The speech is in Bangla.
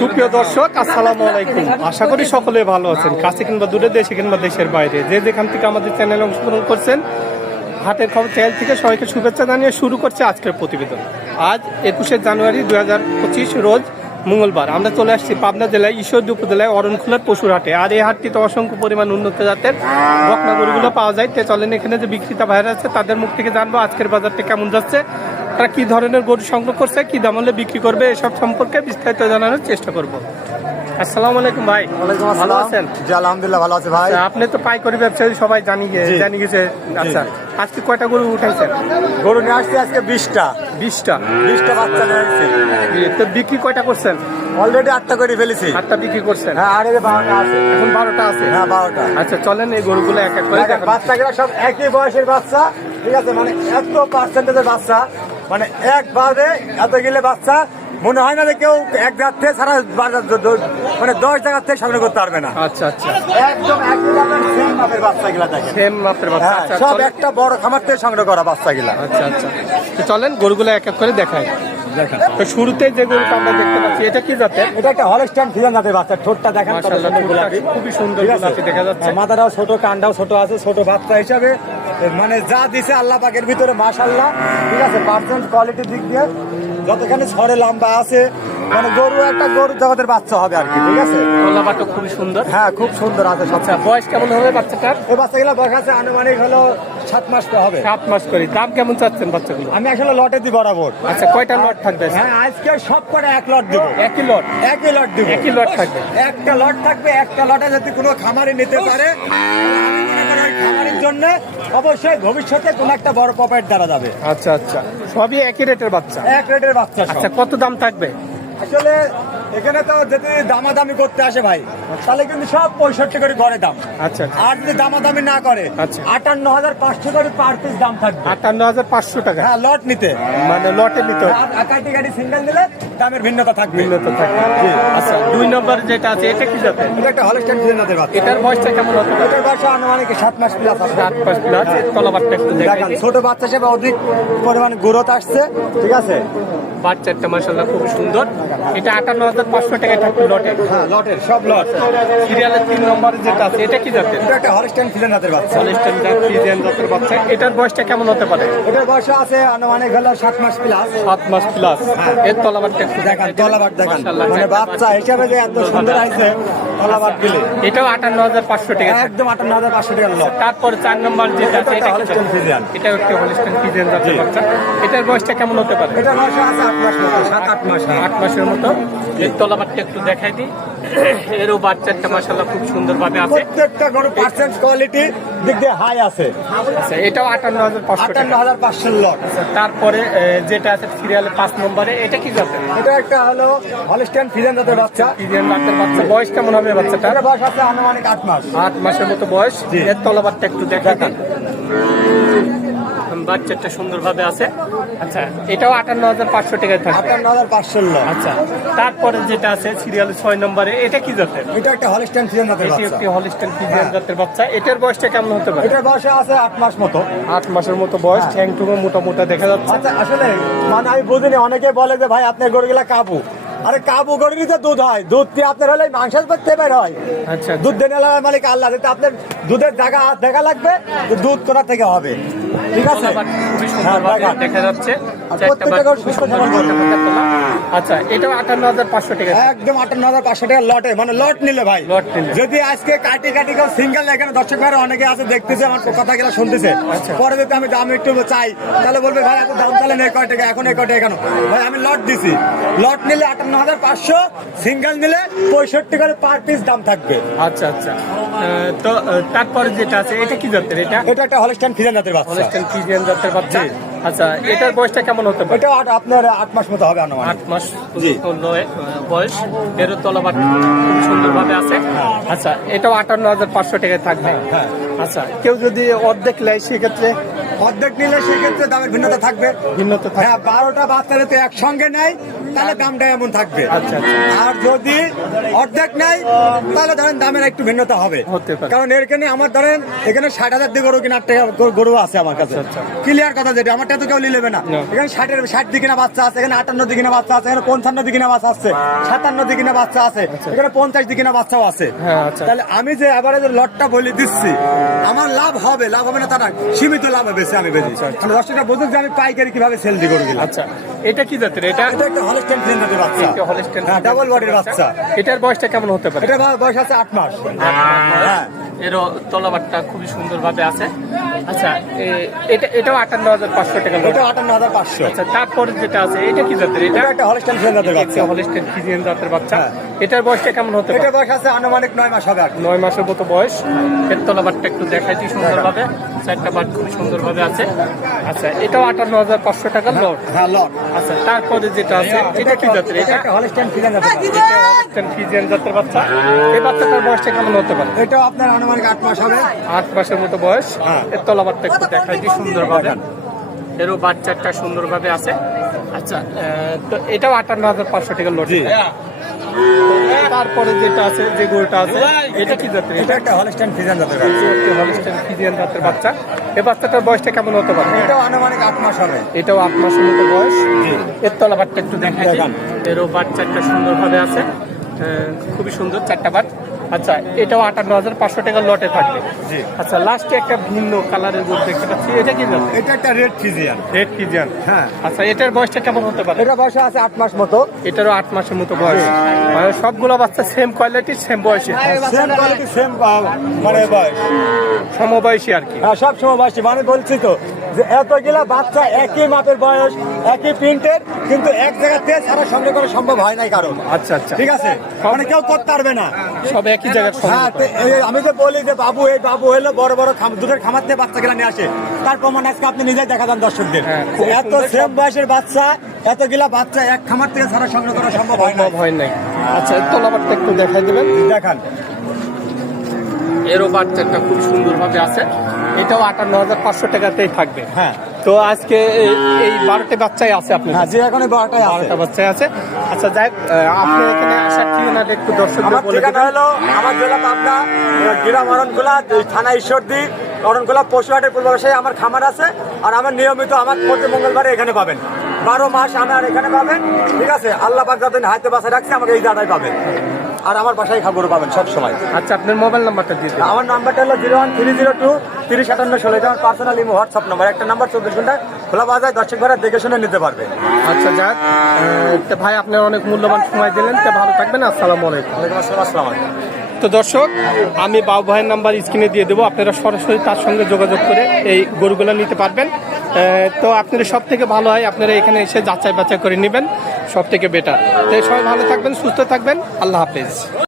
সুপ্রিয় দর্শক, আসসালামু আলাইকুম। আশা করি সকলে ভালো আছেন। কাছে কিংবা দূরে দেশে কিংবা দেশের বাইরে। যে যেখান থেকে আমাদের চ্যানেল অংশগ্রহণ করছেন, হাটের খবর চ্যানেল থেকে সবাইকে শুভেচ্ছা জানিয়ে শুরু করছে আজকের প্রতিবেদন। আজ একুশে জানুয়ারি দু হাজার পঁচিশ রোজ মঙ্গলবার। আমরা চলে আসছি পাবনা জেলায়, ঈশ্বরদী উপজেলায়, অরণখোলার পশুর হাটে। আর এই হাটটিতে অসংখ্য পরিমাণ উন্নত জাতের বকনা গরুগুলো পাওয়া যায়। তে চলেন, এখানে যে বিক্রেতা ভাইরা আছে, তাদের মুখ থেকে জানব আজকের বাজারটা কেমন যাচ্ছে। তারা কি ধরনের গরু সংগ্রহ করছে কি দাম হলে বিক্রি করবে এসব সম্পর্কে বিস্তারিত জানানোর চেষ্টা করব। আসসালামু আলাইকুম ভাই। ভালো আছেন? জি আলহামদুলিল্লাহ ভালো আছে ভাই। আচ্ছা, আপনি তো পাইকারি ব্যবসায়ী সবাই জানি গে- জি। জানি গেছে আচ্ছা আজকে কয়টা গরু উঠাইছেন? গরু নিয়ে আসছে আজকে বিশটা। বিশটা? বিশটা বাচ্চা নিয়ে তো বিক্রি কয়টা করছেন? অলরেডি আটটা করে ফেলেছি। আটটা বিক্রি করছেন? হ্যাঁ আর বারোটা আছে। এখন বারোটা আছে? হ্যাঁ বারোটা। আচ্ছা চলেন এই গরুগুলো এক এক করে। বাচ্চাগুলো সব একই বয়সের বাচ্চা ঠিক আছে? মানে এত পার্সেন্টেজের বাচ্চা মানে একবারে এত গেলে বাচ্চা মনে হয় না যে কেউ এক জায়গার থেকে সারা মানে দশ জায়গার থেকে সংগ্রহ করতে পারবে না। আচ্ছা আচ্ছা। একদম সেম মাপের বাচ্চাগুলা দেখেন। সেম মাপের বাচ্চা। হ্যাঁ আচ্ছা সব একটা বড় খামার থেকে সংগ্রহ করা বাচ্চাগুলা। আচ্ছা আচ্ছা। চলেন গরুগুলো এক এক করে দেখাই। দেখেন। তো শুরুতে যে গরুটা আমরা দেখতে পাচ্ছি এটা কি জাতের? এটা একটা হলস্টাইন ফিজান জাতের বাচ্চা ঠোঁটটা দেখেন কত মাশাআল্লাহ, সুন্দর ঠোঁটটা গোলাপি। খুবই সুন্দর? গোলাপি দেখা যাচ্ছে। হ্যাঁ, মাথাটাও ছোট কান্ডাও ছোট আছে ছোট বাচ্চা হিসাবে। মানে যা দিছে আল্লাহ পাকের ভিতরে মাশাল্লাহ ঠিক আছে পার্সেন্ট কোয়ালিটির দিক দিয়ে। যতখানে ছড়ে লম্বা আছে মানে গরু একটা গরু জগতের বাচ্চা হবে আর কি ঠিক আছে? কলাবাটা খুবই সুন্দর। হ্যাঁ খুব সুন্দর আছে আচ্ছা বয়স কেমন হবে বাচ্চাটার? এই বাচ্চাগুলো বয়স আছে আনুমানিক হলো সাত মাস তো হবে। সাত মাস করে। দাম কেমন চাচ্ছেন বাচ্চাগুলো? আমি আসলে লটে দিই বরাবর। আচ্ছা কয়টা লট থাকবে? হ্যাঁ আজকে সব করে এক লট দিব। একই লট? একই লট দিব। একই লট থাকবে? একটা লট থাকবে একটা লটে যদি কোনো খামারে নিতে পারে মনে ওই খামারের জন্য অবশ্যই ভবিষ্যতে কোনো একটা বড় পপেট দ্বারা যাবে। আচ্ছা আচ্ছা। সবই একই রেটের বাচ্চা? এক রেটের বাচ্চা আচ্ছা কত দাম থাকবে? আসলে এখানে তো যদি দামাদামি করতে আসে ভাই তাহলে কিন্তু সব পঁয়ষট্টি করে গড়ে দাম। আচ্ছা আচ্ছা। আর যদি দামাদামি না করে আচ্ছা। আটান্ন হাজার পাঁচশো করে পার পিস দাম থাকবে। আটান্ন হাজার পাঁচশো টাকা। হ্যাঁ লট নিতে। মানে লটে নিতে হবে। আর কাটি কাটি সিঙ্গেল দিলে দামের ভিন্নতা থাকবে। ভিন্নতা থাকবে। আচ্ছা দুই নম্বর যেটা আছে এটা কি যাবে এটা একটা হলস্টাইন ফিজেনাদের বাচ্চা। এটার বয়সটা কেমন হতে পারে? এটার বয়স আনুমানিক সাত মাস প্লাস আছে। সাত পাঁচ প্লাস তলাবারটা একটু দেখেন ছোট বাচ্চা হিসেবে অধিক পরিমাণে গ্রোথ আসছে ঠিক আছে? বাচ্চাটা মাসাল্লাহ খুব সুন্দর। এটা আটান্ন হাজার পাঁচশো টাকা থাকবে লটে হ্যাঁ লটের সব লট। সিরিয়ালের তিন নম্বরে যেটা আছে এটা কি যাবে এটা একটা হলস্টাইন জাতের বাচ্চা। জাতের বাচ্চা। এটার বয়সটা কেমন হতে পারে? এটার বয়স আছে আনুমানিক হলো সাত মাস প্লাস সাত মাস প্লাস এর তলাবারটা একটু দেখেন। তলাবাট দেখেন। মানে বাচ্চা হিসাবে যে এত সুন্দর আছে তলাবাট দিলে। এটাও আটান্ন হাজার পাঁচশো টাকা। একদম আটান্ন হাজার পাঁচশো টাকার লট। তারপরে চার নম্বর যেটা আছে এটা হলস্টাইন জাতের? ফিজিয়ান এটা একটু হলিস্টান ফ্রিজিয়ান জাতের বাচ্চা। এটার বয়সটা কেমন হতে পারে? এটার বয়স আছে আট মাস মতো সাত আট মাস। হ্যাঁ। আট মাসের মতো। একটু দেখাই দিই। এরও বাচ্চাটা মাসাল্লাহ খুব সুন্দরভাবে আছে। প্রত্যেকটা গরু পার্সেন্ট কোয়ালিটি দিক দিয়ে হাই আছে। আচ্ছা এটাও আটান্ন হাজার পাঁচশো আটান্ন হাজার পাঁচশো লট আচ্ছা, তারপরে যেটা আছে সিরিয়ালের পাঁচ নম্বরে এটা কি জাতের? এটা একটা হলো হলস্টাইন ফিজেন জাতের বাচ্চা। জাতের বাচ্চা। বয়স কেমন হবে বাচ্চাটা বয়স আছে আনুমানিক আট মাস। আট মাসের মতো বয়স। এর তলাবারটা একটু দেখা বাচ্চাটা সুন্দরভাবে আছে। আচ্ছা এটাও আটান্ন হাজার পাঁচশো টাকায় থাকবে। আটান্ন হাজার পাঁচশো আচ্ছা তারপরে যেটা আছে সিরিয়াল ছয় নম্বরে এটা কি জাতের? এটা একটা হলস্টাইন ফিজেন জাতের এটি বাচ্চা। একটি হলিস্টান ফিজিয়ান জাতের বাচ্চা। এটার বয়সটা কেমন হতে পারে? এটার বয়স আছে আট মাস মতো। আট মাসের মতো বয়স হ্যাঁ। ঠ্যাং টুকো মোটা মোটা দেখা যাচ্ছে। আচ্ছা আসলে মানে আমি বুঝিনি অনেকে বলে যে ভাই আপনার গরুগুলা কাবু। আরে কাবু গরুরই তো দুধ হয়। দুধ দিয়ে আপনার হলে মাংসের পর বের হয় আচ্ছা। দুধ দেনে মালিক আল্লাহ আপনার দুধের জায়গা দেখা লাগবে দুধ কোথা থেকে হবে। ঠিক আছে? খুবই সুন্দরভাবে দেখা যাচ্ছে। আর চারটা প্রত্যেকটা বাচ্চা গরু খুবই সুস্থ সুন্দর সবল গরু। মোটা মোটা তোলা। আচ্ছা এটাও আটান্ন হাজার পাঁচশো টাকা। একদম আটান্ন হাজার পাঁচশো টাকা লটে মানে লট নিলে ভাই। লট নিলে। যদি আজকে কাটি কাটি কেউ সিঙ্গেল এখানে দর্শক ভাইরা অনেকে আছে দেখতেছে আমার কথা গুলো শুনতেছে। পরে যদি আমি দাম একটু চাই তাহলে বলবে ভাই এত দাম তাহলে নেই কয় টাকা এখন এই কয় টাকা কেন? ভাই আমি লট দিছি। লট নিলে আটান্ন হাজার পাঁচশো সিঙ্গেল নিলে পঁয়ষট্টি করে পার পিস দাম থাকবে। আচ্ছা আচ্ছা। তো তারপরে যেটা আছে এটা কি জাতের এটা? এটা একটা হলস্টাইন ফিজেন জাতের বাচ্চা। হলিস্টান ফিজিয়ান জাতের বাচ্চা আচ্ছা এটার বয়সটা কেমন হতে পারে? এটা আপনার আট মাস মতো হবে আনুমানিক। আট মাস। বয়স। এরও তলাবার খুব সুন্দরভাবে আছে। আচ্ছা এটাও আটান্ন হাজার পাঁচশো টাকায় থাকবে। হ্যাঁ। আচ্ছা কেউ যদি অর্ধেক নেয় সেক্ষেত্রে? অর্ধেক নিলে সেক্ষেত্রে দামের ভিন্নতা থাকবে। ভিন্নতা থাকবে। হ্যাঁ বারোটা বাচ্চা যদি একসঙ্গে নেয় তাহলে দামটা এমন থাকবে। আচ্ছা, আচ্ছা। আর যদি অর্ধেক নেয় তাহলে ধরেন দামের একটু ভিন্নতা হবে। কারণ এখানে আমার ধরেন এখানে ষাট হাজার দিয়ে গরু কিনা আট টাকা গরু- আছে আমার কাছে। আচ্ছা, আচ্ছা। ক্লিয়ার কথা যেটা আমারটা তো কেউ নিলেবে না। এখানে ষাটের ষাট দিকে না বাচ্চা আছে এখানে আটান্ন দিকে না বাচ্চা আছে এখানে পঞ্চান্ন দিকে না বাচ্চা আছে সাতান্ন দিকে না বাচ্চা আছে এখানে পঞ্চাশ দিকে না বাচ্চাও আছে। হ্যাঁ, আচ্ছা। তাহলে আমি যে এবারে যে লটটা বলে দিচ্ছি আমার লাভ হবে লাভ হবে না তারা সীমিত লাভ হবে বেশি আমি বেশি। দশটা বুঝুক যে আমি পাইকারি কীভাবে সেল দিই গরু দিলাম আচ্ছা। এটা কি জাতের? এটা এটা একটা হলস্টেন জাতের বাচ্চা। এটা হলস্টেন হ্যাঁ ডাবল বডির বাচ্চা। এটার বয়সটা কেমন হতে পারে? এটা বয়স আছে আট মাস। হ্যাঁ। এর তলাবারটা খুবই সুন্দরভাবে আছে। আচ্ছা এটা এটাও আটান্ন হাজার পাঁচশো টাকা এটা আটান্ন হাজার পাঁচশো। আচ্ছা তারপরে যেটা আছে এটা কি জাতের এটা? একটা হলস্টেন ফ্রেন্ডের বাচ্চা। হলিস্টেন ফিজিয়ান জাতের বাচ্চা। এটার বয়সটা কেমন হতে এটা বয়স আছে আনুমানিক নয় মাস হবে নয় মাসের মতো বয়স। এর তলাবারটা একটু দেখাইছি সুন্দরভাবে। চারটা বাট খুবই সুন্দরভাবে আছে। আচ্ছা এটাও আটান্ন হাজার পাঁচশো টাকা লট হ্যাঁ লট আচ্ছা তারপরে যেটা আছে এটা কি জাতের এটা? একটা ফ্রেন্ডের বাচ্চা। হলিস্টেন ফিজিয়ান জাতের বাচ্চা। এই বাচ্চাটার বয়সটা কেমন হতে পারে? এটাও আপনার আনুমানিক আট মাস হবে। আট মাসের মতো বয়স। হ্যাঁ। তলাবারটা একটু দেখাই দিই সুন্দরভাবে এরও বাচ্চাটা সুন্দরভাবে আছে। আচ্ছা আহ, তো এটাও আটান্ন হাজার পাঁচশো টাকা লট তারপরে যেটা আছে যে গরুটা আছে এটা কি জাতের এটা? একটা হলস্টেন ফ্রিজেন জাতের বাচ্চা। হলিস্টেন ফিজিয়ান জাতের বাচ্চা। এই বাচ্চাটার বয়সটা কেমন হতে পারে? এটাও আনুমানিক আট মাস হবে। এটাও আট মাসের মতো বয়স। এর তলাবারটা একটু দেখাই দিই। দেখান। এরও বাচ্চাটা সুন্দরভাবে আছে। আহ, খুবই সুন্দর চারটা বাট। আচ্ছা এটাও আটান্ন হাজার পাঁচশো টাকা লটে থাকবে। জি। আচ্ছা লাস্টে একটা ভিন্ন কালারের গরু দেখতে পাচ্ছি। এটা কি জানো এটা একটা রেড ফ্রিজিয়ান রেড ফিজিয়ান হ্যাঁ। আচ্ছা এটার বয়সটা কেমন হতে পারে? এটা বয়স আছে আট মাস মতো। এটারও আট মাসের মতো বয়স। মানে সবগুলো বাচ্চা সেম কোয়ালিটি সেম বয়সী। সেম কোয়ালিটি সেম মানে বয়স। সমবয়সী আর কি। হ্যাঁ সব সমবয়সী মানে বলছি তো যে এতগুলা বাচ্চা একই মাপের বয়স একই প্রিন্টের কিন্তু এক জায়গা জায়গাতে ছাড়া সঙ্গে করা সম্ভব হয় নাই কারণ আচ্ছা আচ্ছা। ঠিক আছে? মানে কেউ করতে পারবে না। সব একই জায়গার হ্যাঁ আমি যে বলি যে বাবু এই বাবু হলো বড় বড় খাম দুধের খামার থেকে বাচ্চা গেলা নিয়ে আসে। তার প্রমাণ আজকে আপনি নিজেই দেখা যান দর্শকদের। হ্যাঁ, এত সেম বয়সের বাচ্চা এতগুলা বাচ্চা এক খামার থেকে ছাড়া সংগ্রহ করা সম্ভব হয় না সম্ভব হয় নাই। আচ্ছা তলাবারটা একটু দেখাই দেবেন। দেখান। এরও বাচ্চাটা খুব সুন্দরভাবে আছে। এটাও আটান্ন হাজার পাঁচশো টাকাতেই থাকবে। হ্যাঁ। তো আজকে এই- বারোটা বাচ্চাই আছে আপনার হ্যাঁ যে এখন আছে। বারোটা বাচ্চাই আছে। আচ্ছা যাই আপনার এখানে আসার ঠিকানাটা একটু দর্শক আমার ঠিকানা হলো আমার জেলা পাবনা গ্রাম অরণখোলা থানা ঈশ্বরদী অরণখোলা পশুহাটের পূর্ব আমার খামার আছে। আর আমার নিয়মিত আমার প্রতি মঙ্গলবারে এখানে পাবেন। বারো মাস আমার এখানে পাবেন। ঠিক আছে? আল্লাহ পাক যাতে হাতে বাসায় রাখছে আমাকে এই জায়গায় পাবেন। আর আমার বাসায় খাবার পাবেন সব সময়। আচ্ছা আপনার মোবাইল নাম্বারটা দিয়ে আমার নাম্বারটা হলো zero one three zero two তিরিশ সাতান্ন ষোলো। এটা আমার পার্সোনাল ইমো হোয়াটসঅ্যাপ নাম্বার একটা নাম্বার চব্বিশ ঘণ্টা খোলা পাওয়া যায় দর্শক ভাড়া দেখে শুনে নিতে পারবে। আচ্ছা যাক। তো ভাই আপনার অনেক মূল্যবান সময় দিলেন। তো ভালো থাকবেন। আসসালামু আলাইকুম। ওয়ালাইকুম আসসালাম আসসালাম আলাইকুম। তো দর্শক আমি বাবু ভাইয়ের নাম্বার স্ক্রিনে দিয়ে দেবো। আপনারা সরাসরি তার সঙ্গে যোগাযোগ করে এই গরুগুলো নিতে পারবেন। তো আপনারা সব থেকে ভালো হয়, আপনারা এখানে এসে যাচাই বাছাই করে নেবেন সব থেকে বেটার তো সবাই ভালো থাকবেন, সুস্থ থাকবেন, আল্লাহ হাফেজ।